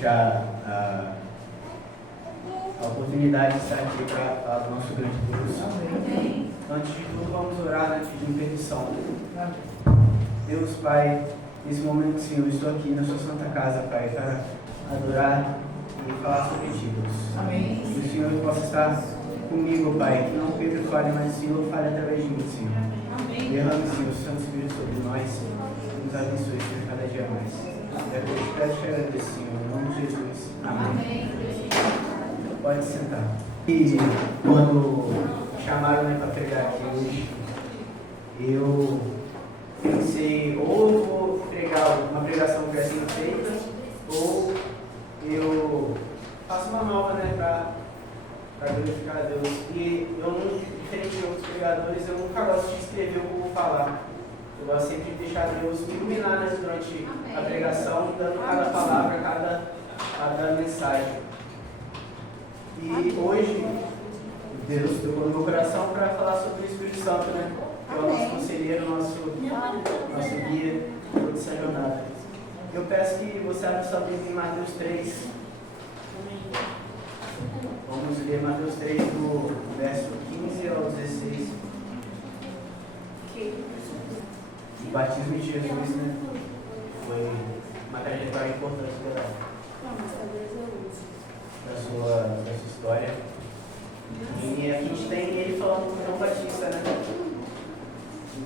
já a oportunidade de estar aqui para falar do nosso grande Deus. Amém. Antes de tudo, vamos orar, né, pedindo permissão. Deus, Pai, nesse momento, Senhor, eu estou aqui na sua santa casa, Pai, para adorar e falar sobre ti, Deus. Amém. Que o Senhor possa estar comigo, Pai, que não Pedro fale, mas o Senhor fale através de mim, Senhor. Amém. Derrame, Senhor, o Santo Espírito sobre nós e nos abençoe, Senhor, cada dia mais. É o que eu te peço e te agradeço, Senhor, em nome de Jesus. Amém. Pode sentar. E quando chamaram, né, para pregar aqui hoje, eu pensei, ou eu vou pregar uma pregação que já tenho feita, ou eu faço uma nova, né, para glorificar a Deus. E eu, diferente de outros pregadores, eu nunca gosto de escrever o que eu vou falar. Eu gosto sempre de deixar Deus me iluminar, né, durante a pregação, dando cada palavra, cada mensagem. E hoje, Deus tocou no meu coração para falar sobre o Espírito Santo, né? Que é o nosso conselheiro, nosso guia toda essa jornada. Eu peço que você abra sua Bíblia em Mateus 3. Vamos ler Mateus 3, do verso 15 ao 16. O batismo de Jesus, né? Foi uma trajetória importante da sua história. E aqui a gente tem ele falando com João Batista, né?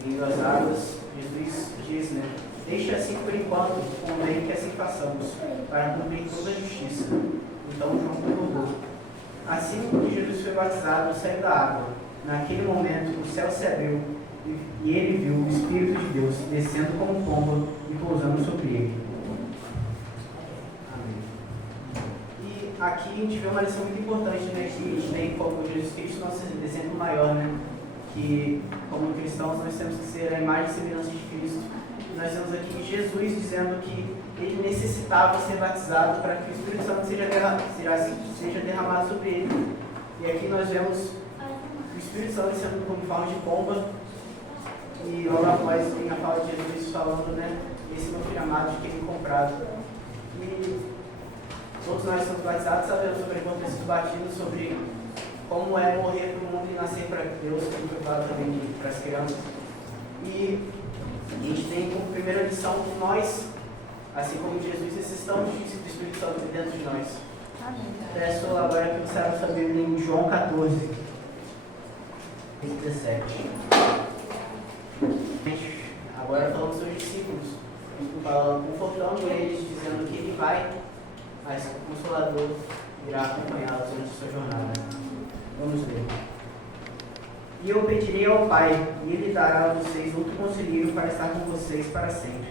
Vindo as águas, Jesus diz, né? Deixa assim por enquanto, convém que assim façamos, para cumprir toda a justiça. Então João concordou. Assim que Jesus foi batizado, saiu da água. Naquele momento o céu se abriu e ele viu o Espírito de Deus descendo como pomba e pousando sobre ele. Aqui a gente vê uma lição muito importante, né, que a gente tem como Jesus Cristo, nosso exemplo maior, né, que como cristãos nós temos que ser a imagem e semelhança de Cristo. E nós temos aqui Jesus dizendo que ele necessitava ser batizado para que o Espírito Santo seja derramado sobre ele. E aqui nós vemos o Espírito Santo sendo como forma de pomba, e logo após tem a fala de Jesus falando, né, esse meu filho amado de quem me comprado. E todos nós somos batizados, sabemos sobre a importância do batismo, sobre como é morrer para o mundo e nascer para Deus, como foi falado também para as crianças. E a gente tem como primeira lição que nós, assim como Jesus, necessitamos do Espírito Santo dentro de nós. Peço agora que você abra sua Bíblia em João 14, 17. Agora falamos sobre os discípulos, confortando eles, dizendo que ele vai, mas o Consolador irá acompanhá-los durante a sua jornada. Vamos ler. E eu pedirei ao Pai, e Ele dará a vocês outro conselheiro para estar com vocês para sempre,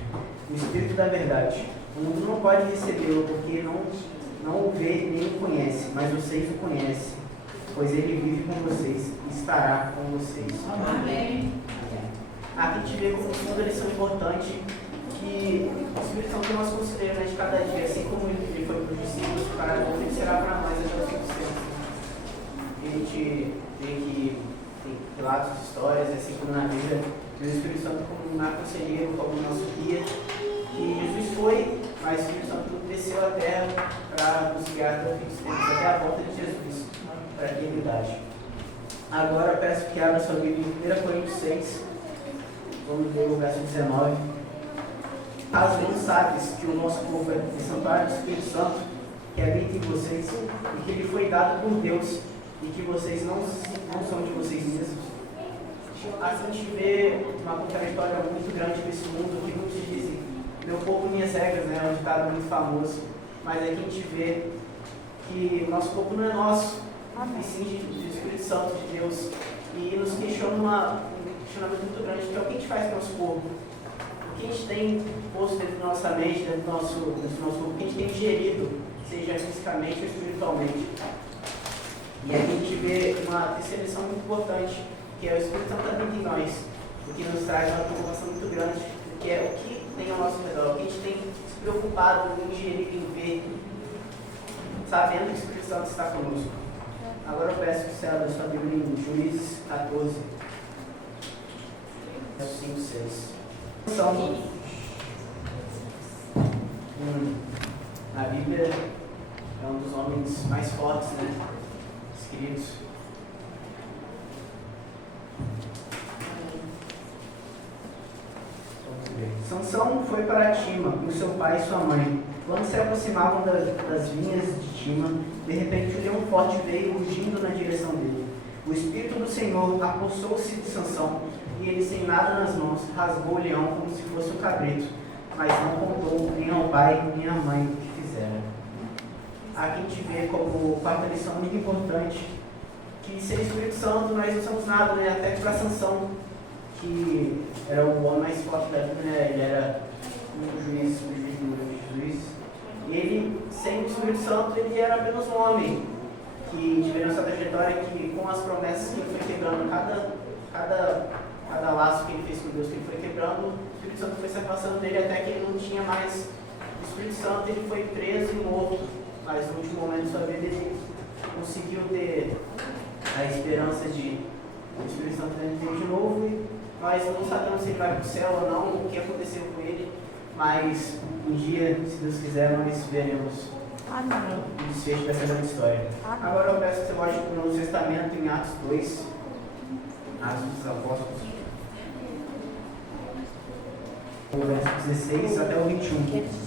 o Espírito da Verdade. O mundo não pode recebê-lo, porque não o vê nem o conhece, mas vocês o conhecem, pois Ele vive com vocês e estará com vocês. Amém. Aqui a gente vê como segunda lição importante, que o Espírito Santo é o nosso conselheiro, né, de cada dia, assim como ele foi para os discípulos, para ele será para nós até o fim dos tempos. A gente vê que tem relatos, histórias, assim como na Bíblia, do Espírito Santo como um conselheiro, como nosso guia, que Jesus foi, mas o Espírito Santo desceu à terra para nos guiar até o fim dos tempos, até a volta de Jesus, para a eternidade. Agora eu peço que abra sua Bíblia em 1 Coríntios 6, vamos ler o verso 19. Caso não sabes que o nosso povo é santuário do Espírito Santo, que habita em vocês, e que ele foi dado por Deus, e que vocês não são de vocês mesmos. Assim a gente vê uma contraditória muito grande nesse mundo, que muitos dizem, meu povo, minhas regras, né? É um ditado muito famoso, mas aqui a gente vê que o nosso corpo não é nosso, e sim do Espírito Santo de Deus, e nos questiona um questionamento muito grande, que é o que a gente faz com o nosso corpo. O que a gente tem posto dentro da nossa mente, dentro do nosso corpo, o que a gente tem digerido, seja fisicamente ou espiritualmente. E aqui a gente vê uma terceira lição muito importante, que é o Espírito Santo habita em nós, o que nos traz uma preocupação muito grande, que é o que tem ao nosso redor, o que a gente tem se preocupado em digerir, em ver, sabendo que o Espírito Santo está conosco. Agora eu peço que você abra sua Bíblia em Juízes 14, verso 5 e 6. Na Bíblia é um dos homens mais fortes, né? Escritos. Sansão foi para Tima, com seu pai e sua mãe. Quando se aproximavam das vinhas de Tima, de repente um leão forte veio rugindo na direção dele. O Espírito do Senhor apossou-se de Sansão, e ele, sem nada nas mãos, rasgou o leão como se fosse um cabrito, mas não contou nem ao pai nem à mãe o que fizera. Aqui a gente vê como quarta lição muito importante, que sem o Espírito Santo nós não somos nada, né? Até para Sansão, que era o homem mais forte da Bíblia, né? Ele era um juiz do juiz. E ele, sem o Espírito Santo, ele era apenas um homem que tivemos essa trajetória que, com as promessas que ele foi quebrando, cada laço que ele fez com Deus, que ele foi quebrando, o Espírito Santo foi se afastando dele até que ele não tinha mais o Espírito Santo, ele foi preso e morto. Mas no último momento da sua vida ele conseguiu ter a esperança de o Espírito Santo ter de novo, mas não sabemos se ele vai para o céu ou não, o que aconteceu com ele, mas um dia, se Deus quiser, nós veremos o desfecho dessa grande história. Agora eu peço que você volte para o Novo Testamento em Atos 2, Atos dos Apóstolos, o verso 16 até o 21.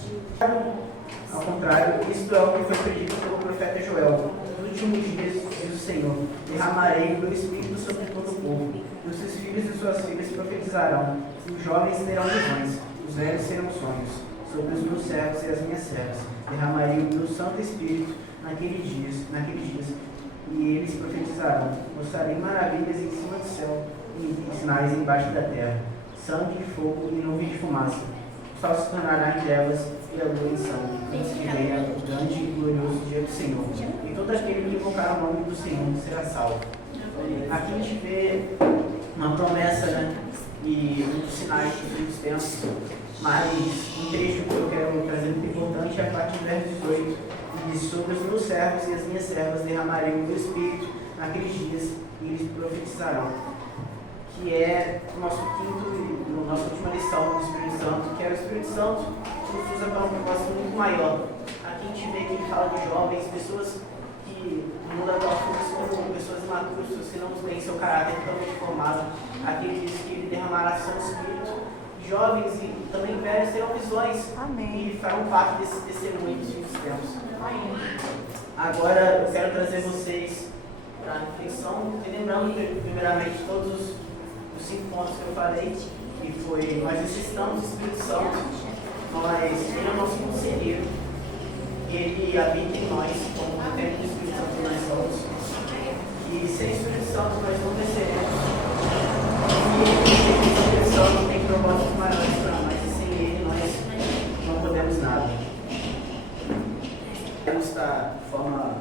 Ao contrário, isto é o que foi predito pelo profeta Joel. Nos últimos dias, diz o Senhor, derramarei o meu espírito sobre todo o povo, e os seus filhos e suas filhas profetizarão, e os jovens terão visões, os velhos terão sonhos. Sobre os meus servos e as minhas servas derramarei o meu Santo Espírito naqueles dias, e eles profetizarão. Mostrarei maravilhas em cima do céu e sinais embaixo da terra, sangue, fogo e nuvem de fumaça. O sol se tornará em trevas e a lua em sangue, antes que venha o grande e glorioso dia do Senhor. E todo aquele que invocar o nome do Senhor será salvo. Aqui a gente vê uma promessa, né? E muitos sinais que muitos tempos, mas um trecho que eu quero trazer muito importante é a parte do verso 18, que diz: sobre os meus servos e as minhas servas derramarei o meu espírito naqueles dias e eles profetizarão. Que é o nosso nossa última lição do Espírito Santo, que é o Espírito Santo que nos usa para um propósito muito maior. Aqui a gente vê que ele fala de jovens, pessoas que no mundo atual são pessoas imaturas, pessoas que não têm seu caráter totalmente formado. Aqui ele diz que ele derramará seu Espírito. Jovens e também velhos terão visões. Amém. E farão parte desse testemunho dos fins dos tempos. Amém. Agora eu quero trazer vocês para a reflexão, lembrando primeiramente todos os 5 pontos que eu falei, que foi: nós necessitamos do Espírito Santo, ele é o nosso conselheiro, ele habita em nós, como o tempo do Espírito Santo nós somos, e sem o Espírito Santo nós não venceremos, e o Espírito Santo tem propósitos maiores para nós, e sem ele nós não podemos nada. Vamos estar de forma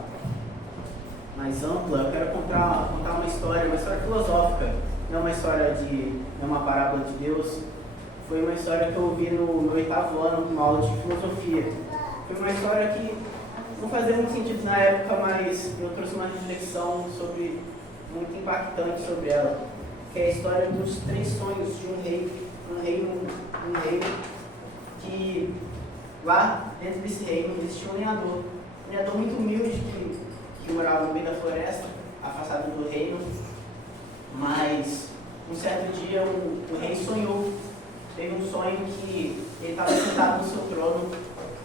mais ampla. Eu quero contar uma história filosófica, não é uma parábola de Deus. Foi uma história que eu ouvi no meu 8º ano, numa aula de filosofia. Foi uma história que não fazia muito sentido na época, mas eu trouxe uma reflexão muito impactante sobre ela, que é a história dos 3 sonhos de um reino que lá dentro desse reino existia um lenhador muito humilde que morava no meio da floresta, afastado do reino. Mas um certo dia o rei sonhou, teve um sonho que ele estava sentado no seu trono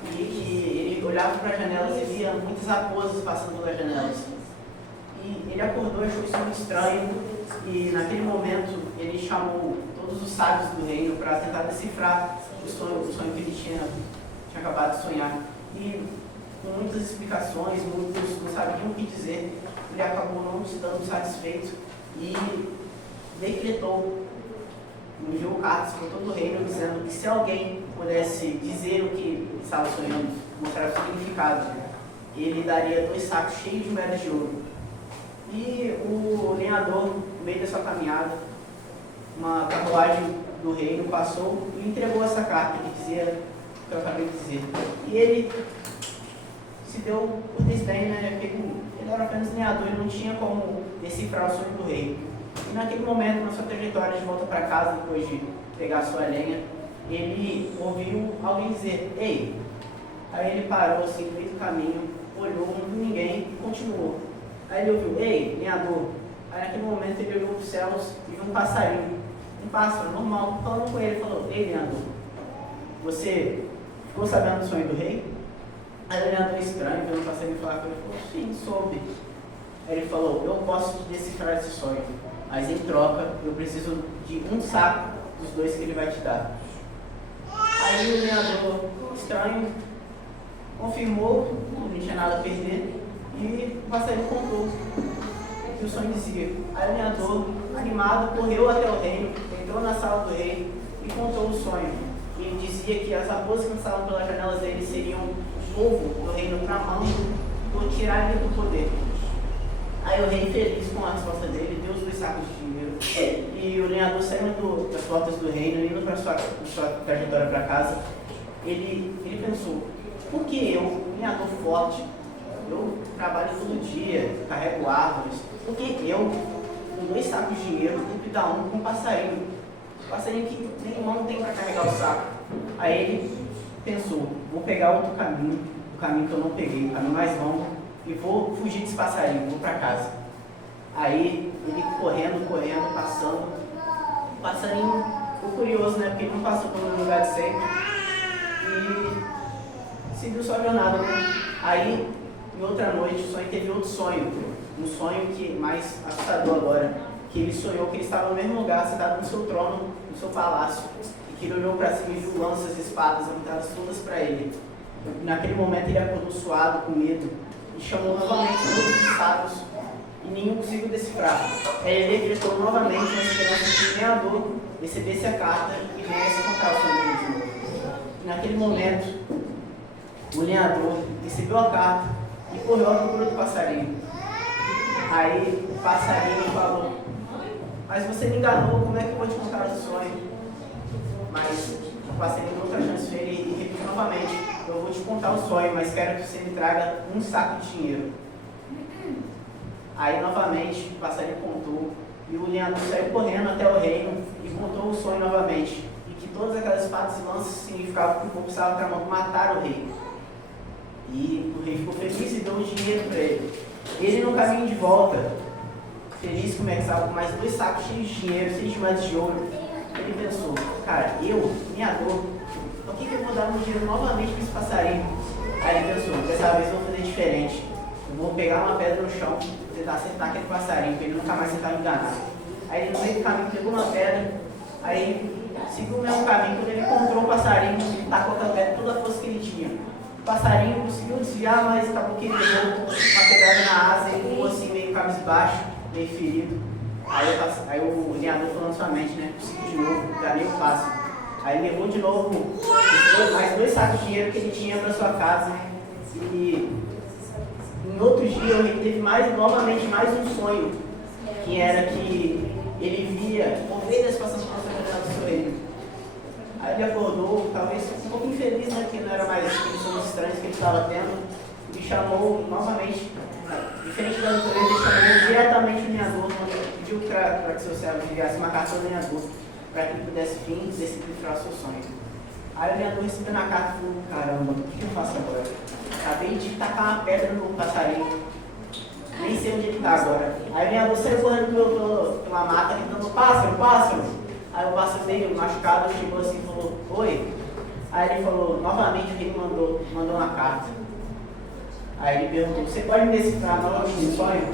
e que ele olhava para as janelas e via muitas raposas passando pelas janelas. E ele acordou e achou isso muito estranho, e naquele momento ele chamou todos os sábios do reino para tentar decifrar o sonho que ele tinha acabado de sonhar. E com muitas explicações, muitos não sabiam o que dizer, ele acabou não se dando satisfeito e decretou, enviou cartas para todo o reino dizendo que se alguém pudesse dizer o que estava sonhando, mostrar o significado, ele daria 2 sacos cheios de moedas de ouro. E o lenhador, no meio da sua caminhada, uma carruagem do reino passou e entregou essa carta que dizia o que eu acabei de dizer. E ele se deu por desdém, né? Porque ele era apenas lenhador, ele não tinha como decifrar o sonho do rei. E naquele momento, na sua trajetória de volta para casa, depois de pegar a sua lenha, ele ouviu alguém dizer: ei, Aí ele parou assim no meio do caminho, olhou, não viu ninguém e continuou. Aí ele ouviu, ei, lenhador. Aí naquele momento ele olhou para os céus e viu um passarinho, um pássaro normal, falando com ele, falou, ei, lenhador, você ficou sabendo do sonho do rei? Aí o lenhador estranho, vendo o passarinho falar com ele, falou, sim, soube. Aí ele falou, eu posso te decifrar esse sonho, mas em troca eu preciso de um saco dos 2 que ele vai te dar. Aí o lenhador estranho confirmou que não tinha nada a perder e o passarinho contou o que o sonho dizia. Aí o lenhador, animado, correu até o reino, entrou na sala do rei e contou o sonho. Ele dizia que as raposas que estavam pelas janelas dele seriam o povo do reino tramando por tirar ele do poder. Aí o rei, feliz com a resposta dele, deu os 2 sacos de dinheiro e o lenhador saindo das portas do reino, indo para sua trajetória para casa, ele pensou, por que eu, um lenhador forte, eu trabalho todo dia, carrego árvores, por que eu, com 2 sacos de dinheiro, tenho que dar um com um passarinho? Passarinho que nem mão tem para carregar o saco. Aí ele pensou, vou pegar outro caminho, o caminho que eu não peguei, o caminho mais longo, e vou fugir desse passarinho, vou para casa. Aí ele correndo, passando, o passarinho ficou curioso, né, porque ele não passou por um lugar de sempre, e seguiu sua jornada. Aí, em outra noite, o sonho teve outro sonho, um sonho que mais assustador agora, que ele sonhou que ele estava no mesmo lugar, sentado no seu trono, no seu palácio, e que ele olhou para cima e viu lanças e espadas apontadas todas para ele. Naquele momento ele acordou suado, com medo, e chamou novamente todos os sábios, e nenhum conseguiu decifrar. Aí ele decretou novamente na esperança que o lenhador recebesse a carta e viesse contar o sonho de novo. E naquele momento, o lenhador recebeu a carta e correu à procura do passarinho. Aí o passarinho falou, mas você me enganou, como é que eu vou te contar o sonho? Mas o passarinho deu outra chance para ele e repetiu novamente, eu vou te contar o sonho, mas quero que você me traga um saco de dinheiro. Aí novamente o passarinho contou, e o lenhador saiu correndo até o reino e contou o sonho novamente, e que todas aquelas espadas e lanças significavam que o povo estava tramando matar o rei. E o rei ficou feliz e deu o dinheiro para ele. Ele no caminho de volta, feliz como é que estava, com mais 2 sacos cheios de dinheiro, cheios de moedas de ouro, ele pensou, cara, minha dor, por que eu vou dar meu dinheiro novamente para esse passarinho? Aí ele pensou, dessa vez eu vou fazer diferente. Eu vou pegar uma pedra no chão, tentar acertar aquele passarinho, para ele nunca mais tentar me enganar. Aí ele no meio do caminho pegou uma pedra, aí seguiu o mesmo caminho, quando ele encontrou o passarinho, ele tacou aquela pedra toda a força que ele tinha. O passarinho conseguiu desviar, mas acabou que ele levou uma pedrada na asa e voou assim meio cabisbaixo, meio ferido. Aí o lenhador falou na sua mente, né? Conseguiu de novo, já nem o pássaro. Aí ele levou de novo mais 2 sacos de dinheiro que ele tinha para sua casa. E em outro dia ele teve novamente mais um sonho, que era que ele via ovelhas passando por uma janela do seu reino. Aí ele acordou, talvez um pouco infeliz, né, que não era mais aqueles sonhos estranhos que ele estava tendo, e chamou novamente, diferente da natureza, ele chamou diretamente o lenhador, pediu para que seu servo enviasse uma carta ao lenhador, para que ele pudesse decifrar o seu sonho. Aí o lenhador recebeu na carta e falou, caramba, o que eu faço agora? Acabei de tacar uma pedra no passarinho, nem sei onde ele está agora. Aí o lenhador saiu correndo pela mata, gritando, pássaro! Aí o pássaro dele, machucado, chegou assim e falou, oi. Aí ele falou, novamente o rei mandou uma carta. Aí ele perguntou, você pode me decifrar novamente o sonho?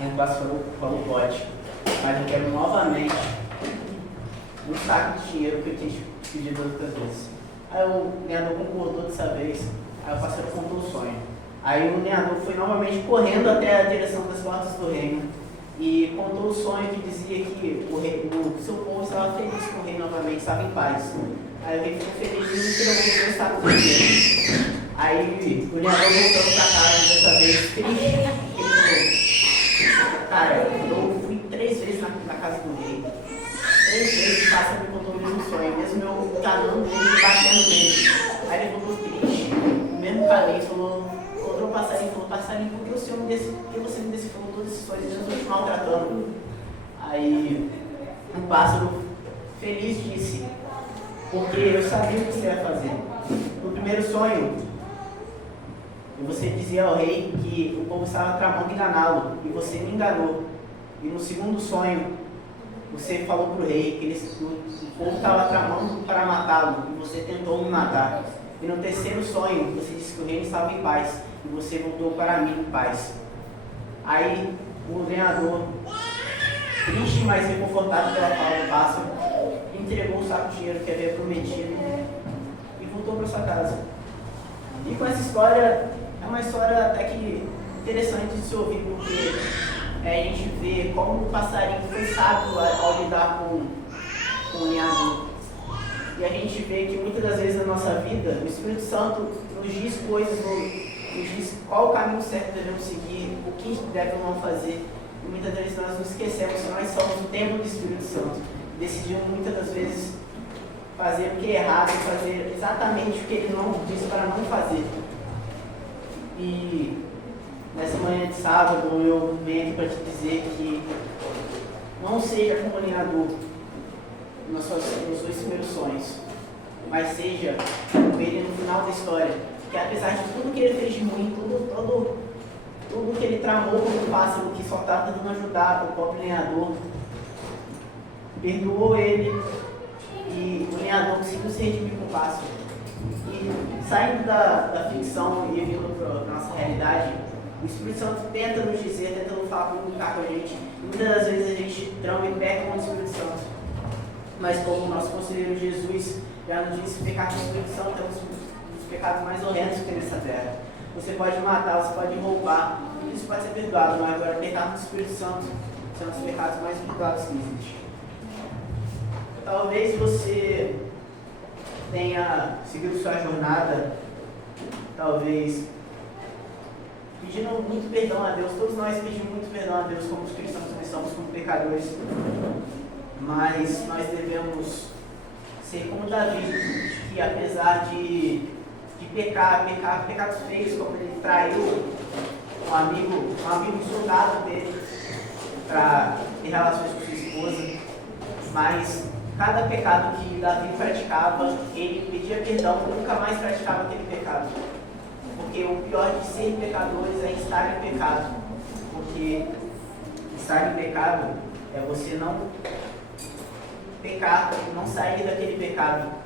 E o pássaro falou, pode. Mas eu quero novamente um saco de dinheiro que eu tinha te pedido outras vezes. Aí o lenhador concordou dessa vez. Aí o pássaro contou o sonho. Aí o lenhador foi novamente correndo até a direção das portas do reino e contou o sonho que dizia que o seu povo estava feliz com o rei novamente, estava em paz. Aí o rei ficou feliz e entregou 2 sacos de dinheiro. Aí o lenhador voltou para casa dessa vez triste. Ele falou, cara, eu fui 3 vezes na casa do rei. 3 vezes o pássaro me contou o mesmo sonho, mesmo eu enganando ele e batendo nele. Aí ele voltou triste, no mesmo caminho, encontrou o passarinho e falou, passarinho, por que você me decifrou todos esses sonhos, eu estou te maltratando? Aí o pássaro feliz disse, porque eu sabia o que você ia fazer. No primeiro sonho, E você dizia ao rei que o povo estava tramando enganá-lo, e você me enganou. E no segundo sonho, você falou para o rei que o povo estava tramando para matá-lo, e você tentou me matar. E no terceiro sonho, você disse que o reino estava em paz, e você voltou para mim em paz. Aí, o lenhador, triste, mas reconfortado pela fala do pássaro, entregou o saco de dinheiro que havia prometido e voltou para sua casa. E com essa história, é uma história até que interessante de se ouvir, porque a gente vê como o passarinho foi sábio ao lidar com o lenhador. E a gente vê que muitas das vezes na nossa vida, o Espírito Santo nos diz coisas, nos diz qual o caminho certo devemos seguir, o que devemos não fazer. E muitas vezes nós nos esquecemos que nós somos o templo do Espírito Santo. Decidimos muitas das vezes fazer o que é errado, fazer exatamente o que ele não disse para não fazer. E nessa manhã de sábado eu venho para te dizer que não seja como lenhador nos seus primeiros sonhos, mas seja como ele no final da história, que apesar de tudo que ele fez de ruim, tudo que ele tramou como um pássaro que só estava tentando ajudar o pobre lenhador, perdoou ele, e o lenhador conseguiu se redimir com o pássaro. E saindo da ficção e vindo para a nossa realidade, o Espírito Santo tenta nos dizer, tenta nos falar, comunicar com a gente. E muitas das vezes a gente trama e peca com o Espírito Santo. Mas como o nosso conselheiro Jesus já nos disse, pecar com o Espírito Santo é um dos pecados mais horrendos que tem nessa terra. Você pode matar, você pode roubar, tudo isso pode ser perdoado, mas agora pecar com o Espírito Santo são os pecados mais perdoados que existem. Talvez você tenha seguido sua jornada, talvez pedindo muito perdão a Deus. Todos nós pedimos muito perdão a Deus como os cristãos, nós somos como pecadores. Mas nós devemos ser como Davi, que apesar de pecar pecados feios, como ele traiu um amigo soldado dele para ter relações com sua esposa, mas cada pecado que Davi praticava, ele pedia perdão, nunca mais praticava aquele pecado. Porque o pior de ser pecadores é estar em pecado. Porque estar em pecado é você não pecar, não sair daquele pecado.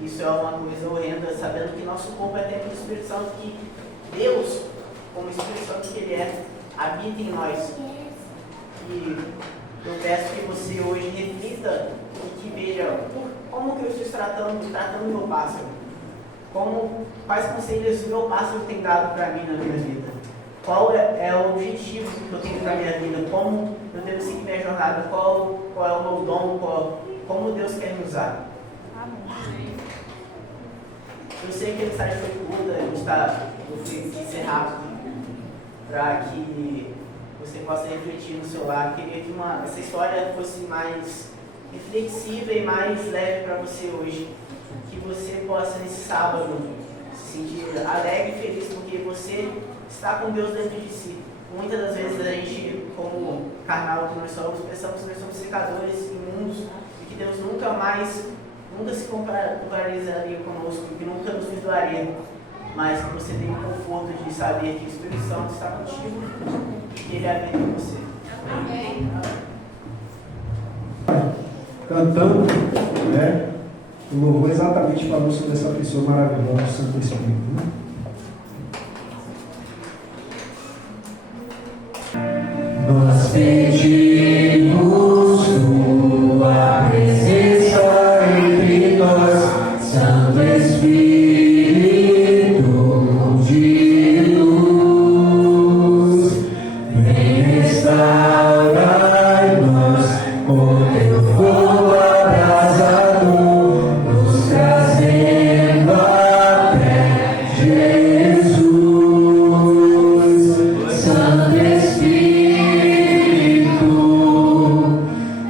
Isso é uma coisa horrenda, sabendo que nosso corpo é templo do Espírito Santo, que Deus, como Espírito Santo que Ele é, habita em nós. E eu peço que você hoje reflita e que veja como que eu estou tratando o meu pássaro. Quais conselhos o meu pássaro tem dado para mim na minha vida. Qual é o objetivo que eu tenho para a minha vida, como eu devo seguir minha jornada, qual é o meu dom, como Deus quer me usar. Eu sei que a mensagem foi curta, eu fiz ser rápido, para que você possa refletir no seu lar. Eu queria que essa história fosse mais reflexiva e mais leve para você hoje. Que você possa, nesse sábado, se sentir alegre e feliz, porque você está com Deus dentro de si. Muitas das vezes a gente, como carnal que nós somos, pensamos que nós somos pecadores imundos e que Deus nunca se comparalizaria conosco, que nunca nos perdoaria. Mas que você tem o conforto de saber que o Espírito Santo está contigo e que Ele habita em você. Amém. Cantando, né? O louvor exatamente falou sobre essa pessoa maravilhosa, Santo Espírito. Né? Nós pedimos tua presença entre nós, Santo Espírito de luz, vem restaurar nós com teu fogo abrasador, nos trazendo até Jesus, Santo Espírito,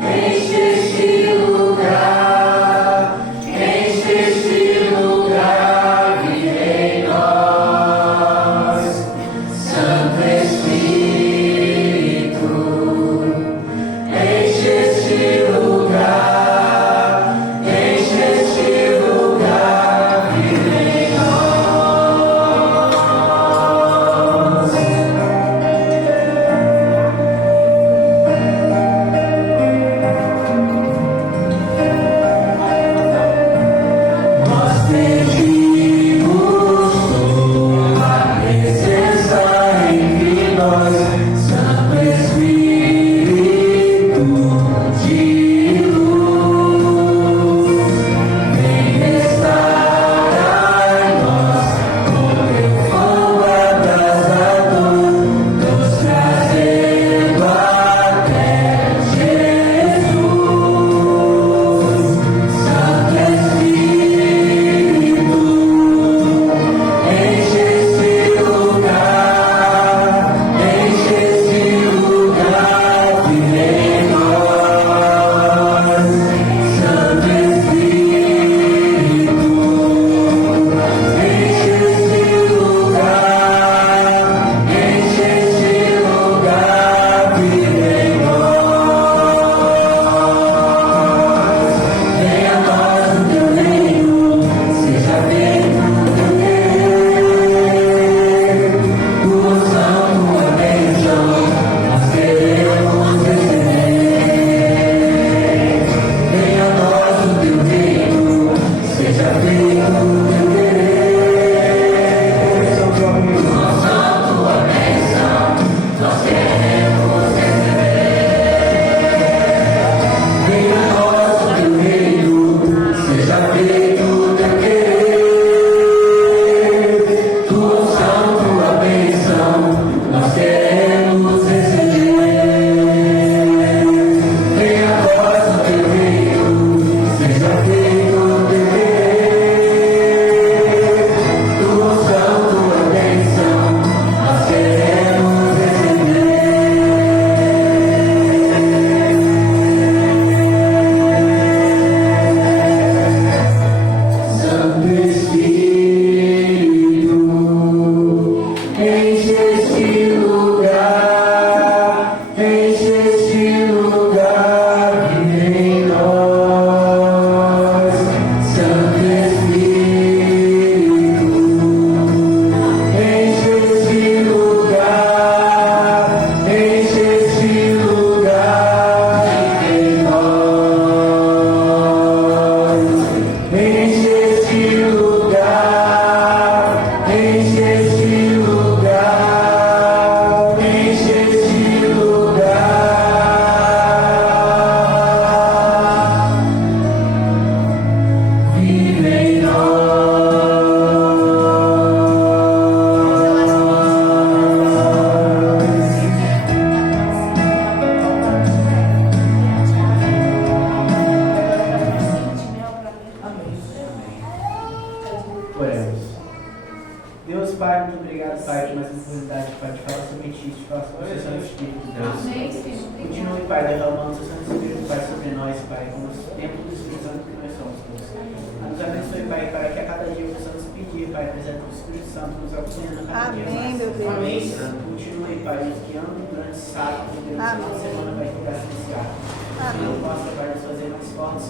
enche este lugar, Oremos. Deus, Pai, muito obrigado, Pai, por mais uma oportunidade, Pai, de falar sobre ti, de falar sobre o Santo Espírito, Deus. Amém, Senhor. Continue, Pai, derramando o seu Santo Espírito, Pai, sobre nós, Pai, como os templos do Espírito Santo que nós somos, Deus. Nos abençoe, Pai, para que a cada dia possamos pedir, Pai, a presença do Espírito Santo nos acompanhando a cada dia mais. Amém, meu Deus. Amém. Continue, Pai, nos guiando durante esse sábado, Deus, Amém. essa semana vai ter graça iniciar. Que não possa, Pai, nos fazer mais fortes,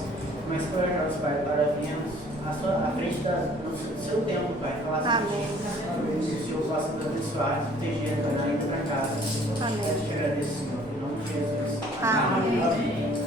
mais corajosos, Pai, para virmos à frente do seu tempo, Pai, falar sobre Amém. ti. Que o Senhor possa nos abençoar, nos proteger, nos dar ainda para casa. Amém. Eu te agradeço, Senhor, em nome de Jesus. Amém. Amém.